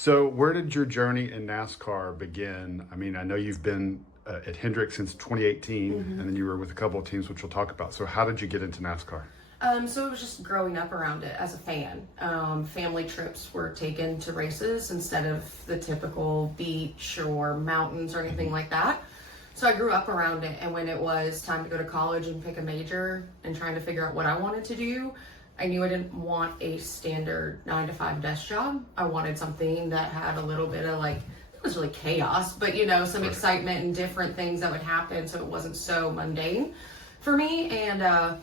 So where did your journey in NASCAR begin? I mean, I know you've been at Hendrick since 2018, and then you were with a couple of teams, which we'll talk about. So how did you get into NASCAR? So it was just growing up around it as a fan. Family trips were taken to races instead of the typical beach or mountains or anything like that. So I grew up around it, and when it was time to go to college and pick a major and trying to figure out what I wanted to do, I knew I didn't want a standard 9-to-5 desk job. I wanted something that had a little bit of it was really chaos, but some excitement and different things that would happen, so it wasn't so mundane for me. And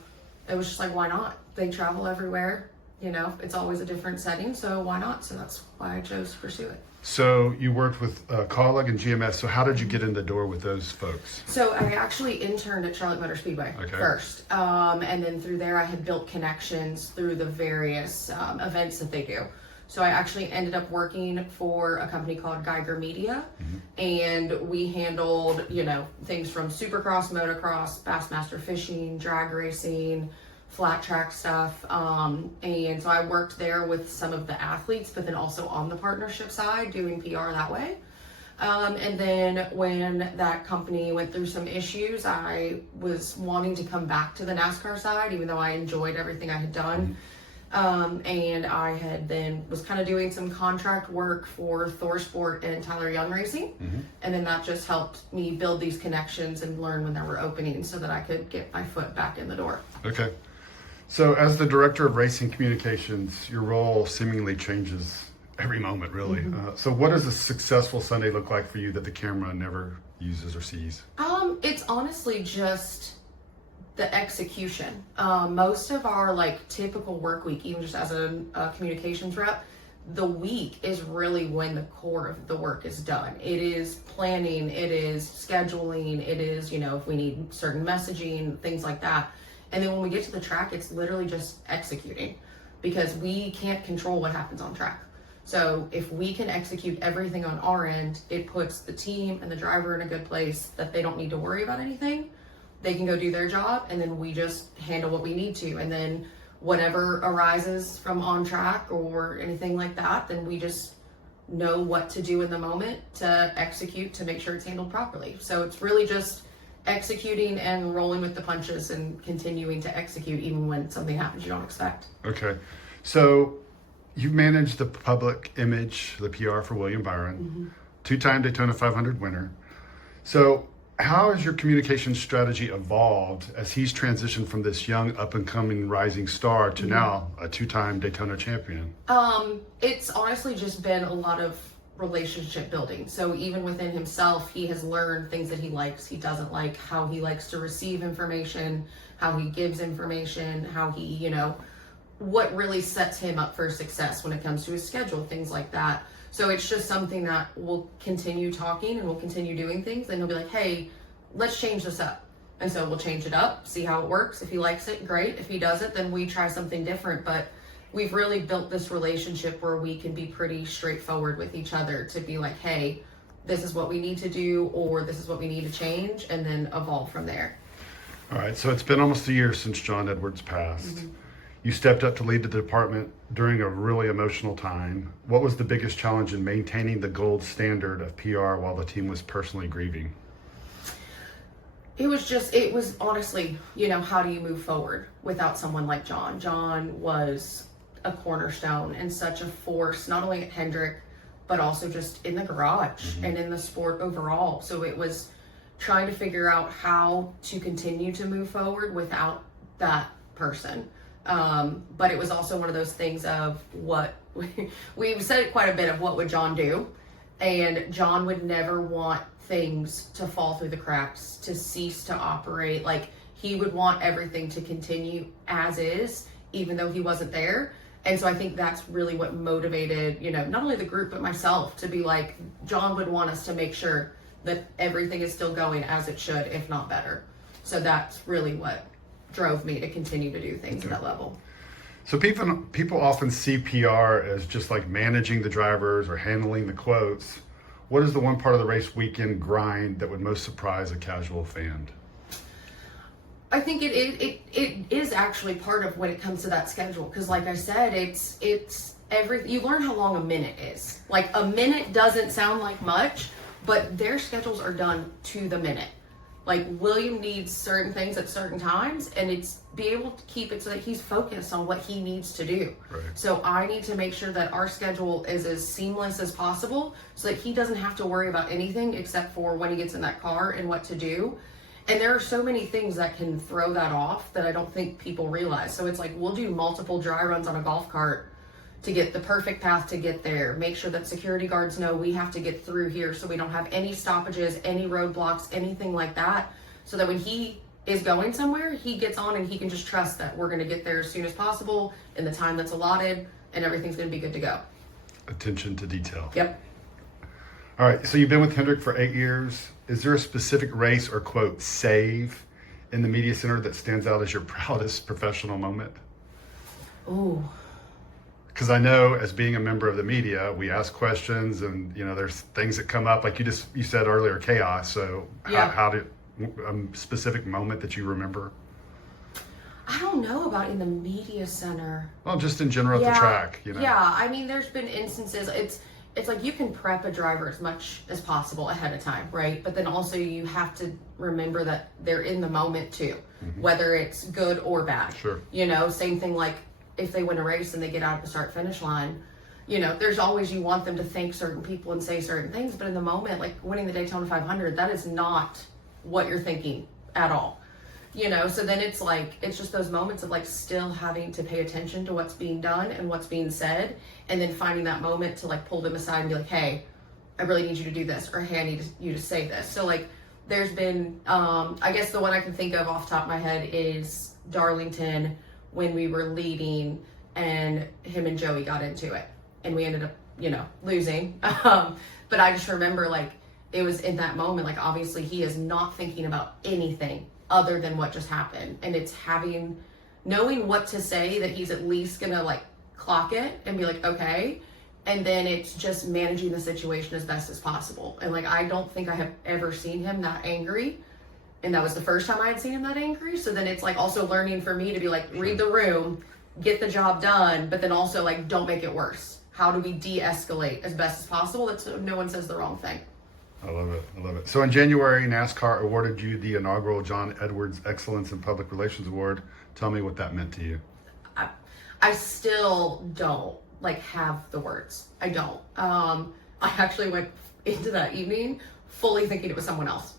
it was just like, why not? They travel everywhere, it's always a different setting, so why not? So that's why I chose to pursue it. So you worked with Collague and GMF. So how did you get in the door with those folks? So I actually interned at Charlotte Motor Speedway first. And then through there I had built connections through the various events that they do. So I actually ended up working for a company called Geiger Media, and we handled, things from supercross, motocross, bassmaster fishing, drag racing, flat track stuff. And so I worked there with some of the athletes, but then also on the partnership side, doing PR that way. And then when that company went through some issues, I was wanting to come back to the NASCAR side, even though I enjoyed everything I had done. And I had then was kind of doing some contract work for Thor Sport and Tyler Young Racing. And then that just helped me build these connections and learn when there were openings so that I could get my foot back in the door. Okay. So as the director of racing communications, your role seemingly changes every moment, really. So what does a successful Sunday look like for you that the camera never uses or sees? It's honestly just the execution. Most of our typical work week, even just as a communications rep, the week is really when the core of the work is done. It is planning, it is scheduling, it is, if we need certain messaging, things like that. And then when we get to the track, it's literally just executing, because we can't control what happens on track. So if we can execute everything on our end, it puts the team and the driver in a good place that they don't need to worry about anything. They can go do their job, and then we just handle what we need to. And then whatever arises from on track or anything like that, then we just know what to do in the moment to execute to make sure it's handled properly. So it's really just executing and rolling with the punches and continuing to execute even when something happens you don't expect. Okay. So you managed the public image, the PR for William Byron, two-time Daytona 500 winner. So how has your communication strategy evolved as he's transitioned from this young up-and-coming rising star to now a two-time Daytona champion? It's honestly just been a lot of relationship building. So even within himself, he has learned things that he likes, he doesn't like, how he likes to receive information, how he gives information, how he, what really sets him up for success when it comes to his schedule, things like that. So it's just something that we'll continue talking and we'll continue doing things, and he'll be like, hey, let's change this up. And so we'll change it up, see how it works. If he likes it, great. If he doesn't, then we try something different. But we've really built this relationship where we can be pretty straightforward with each other to be like, hey, this is what we need to do, or this is what we need to change, and then evolve from there. All right, so it's been almost a year since Jon Edwards passed. You stepped up to lead the department during a really emotional time. What was the biggest challenge in maintaining the gold standard of PR while the team was personally grieving? It was honestly, how do you move forward without someone like Jon? Jon was a cornerstone and such a force, not only at Hendrick, but also just in the garage and in the sport overall. So it was trying to figure out how to continue to move forward without that person. But it was also one of those things of what we've said it quite a bit of, what would Jon do? And Jon would never want things to fall through the cracks, to cease to operate. He would want everything to continue as is, even though he wasn't there. And so I think that's really what motivated, not only the group, but myself to be like, Jon would want us to make sure that everything is still going as it should, if not better. So that's really what drove me to continue to do things at that level. So people often see PR as just like managing the drivers or handling the quotes. What is the one part of the race weekend grind that would most surprise a casual fan? I think it is actually part of when it comes to that schedule, because like I said, it's you learn how long a minute is. Like a minute doesn't sound like much, but their schedules are done to the minute. Like William needs certain things at certain times, and it's be able to keep it so that he's focused on what he needs to do. Right. So I need to make sure that our schedule is as seamless as possible so that he doesn't have to worry about anything except for when he gets in that car and what to do. And there are so many things that can throw that off that I don't think people realize. So it's like we'll do multiple dry runs on a golf cart to get the perfect path to get there. Make sure that security guards know we have to get through here so we don't have any stoppages, any roadblocks, anything like that. So that when he is going somewhere, he gets on and he can just trust that we're going to get there as soon as possible in the time that's allotted and everything's going to be good to go. Attention to detail. Yep. All right, so you've been with Hendrick for 8 years. Is there a specific race or quote save in the media center that stands out as your proudest professional moment? Ooh. Because I know as being a member of the media, we ask questions and, you know, there's things that come up, like you said earlier, chaos. So Yeah. how did a specific moment that you remember? I don't know about in the media center. Well, just in general at the track, you know. Yeah, I mean, there's been instances, it's like you can prep a driver as much as possible ahead of time, right? But then also you have to remember that they're in the moment too, whether it's good or bad. Sure. You know, same thing like if they win a race and they get out at the start finish line, you know, there's always, you want them to thank certain people and say certain things, but in the moment, like winning the Daytona 500, that is not what you're thinking at all. You know, so then it's like, it's just those moments of like still having to pay attention to what's being done and what's being said, and then finding that moment to like pull them aside and be like, hey, I really need you to do this, or hey, I need you to say this. So like there's been, I guess the one I can think of off the top of my head is Darlington, when we were leading and him and Joey got into it and we ended up, you know, losing. But I just remember like, it was in that moment, like obviously he is not thinking about anything other than what just happened. And it's knowing what to say that he's at least gonna like clock it and be like, okay. And then it's just managing the situation as best as possible. And like, I don't think I have ever seen him that angry. And that was the first time I had seen him that angry. So then it's like also learning for me to be like, read the room, get the job done, but then also like, don't make it worse. How do we de-escalate as best as possible? That so no one says the wrong thing. I love it. I love it. So in January, NASCAR awarded you the inaugural Jon Edwards Excellence in Public Relations Award. Tell me what that meant to you. I still don't like have the words. I don't. I actually went into that evening fully thinking it was someone else.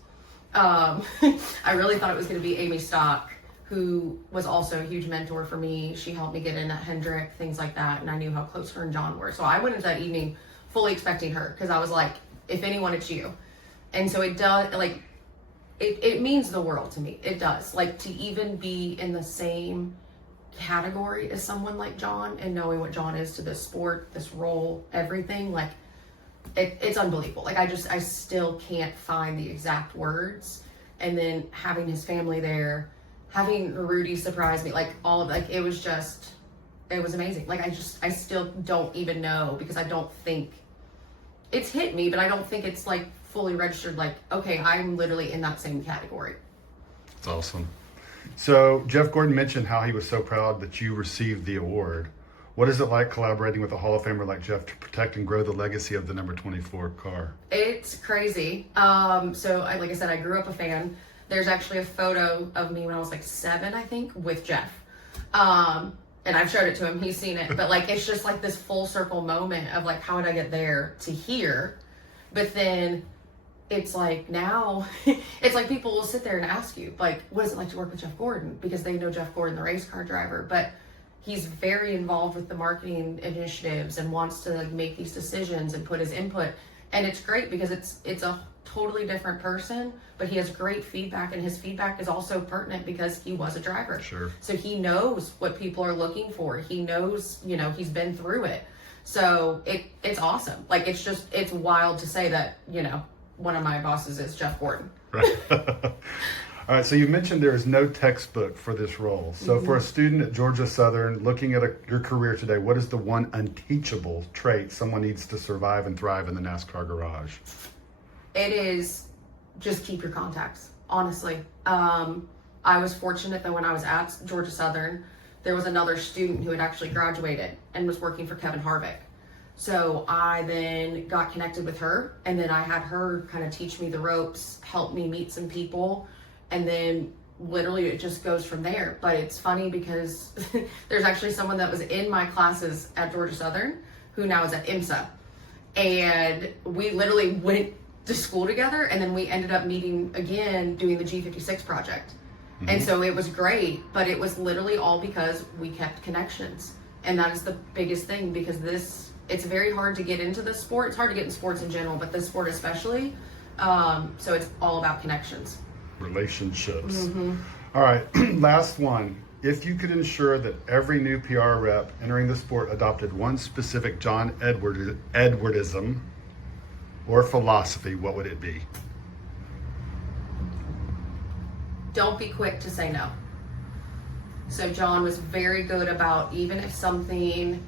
I really thought it was going to be Amy Stock, who was also a huge mentor for me. She helped me get in at Hendrick, things like that. And I knew how close her and Jon were. So I went into that evening fully expecting her, because I was like, if anyone, it's you. And so it does, like, it means the world to me. It does. Like, to even be in the same category as someone like Jon, and knowing what Jon is to this sport, this role, everything, like, it's unbelievable. Like, I still can't find the exact words. And then having his family there, having Rudy surprise me, like, all of, like, it was amazing. Like, I still don't even know, because I don't think it's hit me, but I don't think it's like fully registered. Like, okay, I'm literally in that same category. That's awesome. So Jeff Gordon mentioned how he was so proud that you received the award. What is it like collaborating with a Hall of Famer like Jeff to protect and grow the legacy of the number 24 car? It's crazy. So like I said, I grew up a fan. There's actually a photo of me when I was like 7, I think, with Jeff. And I've showed it to him, he's seen it, but like, it's just like this full circle moment of like, how did I get there to here? But then it's like, now it's like people will sit there and ask you like, what is it like to work with Jeff Gordon? Because they know Jeff Gordon, the race car driver, but he's very involved with the marketing initiatives and wants to like make these decisions and put his input. And it's great because it's a totally different person, but he has great feedback, and his feedback is also pertinent because he was a driver. Sure. So he knows what people are looking for. He knows, you know, he's been through it. So it's awesome. Like, it's wild to say that, you know, one of my bosses is Jeff Gordon. Right. All right, so you mentioned there is no textbook for this role. So for a student at Georgia Southern looking at your career today, what is the one unteachable trait someone needs to survive and thrive in the NASCAR garage? It is just keep your contacts, honestly. I was fortunate that when I was at Georgia Southern there was another student who had actually graduated and was working for Kevin Harvick. So I then got connected with her, and then I had her kind of teach me the ropes, help me meet some people, and then literally it just goes from there. But it's funny because there's actually someone that was in my classes at Georgia Southern who now is at IMSA. And we literally went to school together, and then we ended up meeting again doing the G56 project. And so it was great, but it was literally all because we kept connections. And that is the biggest thing, because it's very hard to get into this sport. It's hard to get in sports in general, but this sport especially. So it's all about connections. Relationships. All right, last one. If you could ensure that every new PR rep entering the sport adopted one specific Jon Edwardism or philosophy, what would it be? Don't be quick to say no. So Jon was very good about, even if something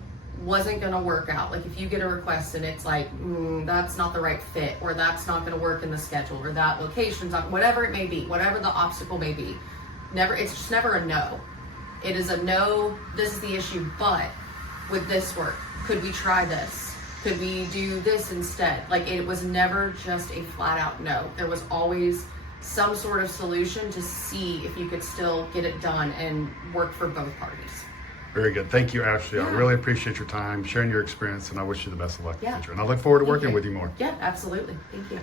wasn't going to work out, like if you get a request and it's like, that's not the right fit, or that's not going to work in the schedule, or that location's not, whatever it may be, whatever the obstacle may be, it's just never a no. It is a no, this is the issue, but would this work? Could we try this? Could we do this instead? Like, it was never just a flat out no. There was always some sort of solution to see if you could still get it done and work for both parties. Very good. Thank you, Ashley. I Yeah. really appreciate your time, sharing your experience, and I wish you the best of luck in Yeah. the future. And I look forward to Thank working you. with you more. Yeah, absolutely. Thank you.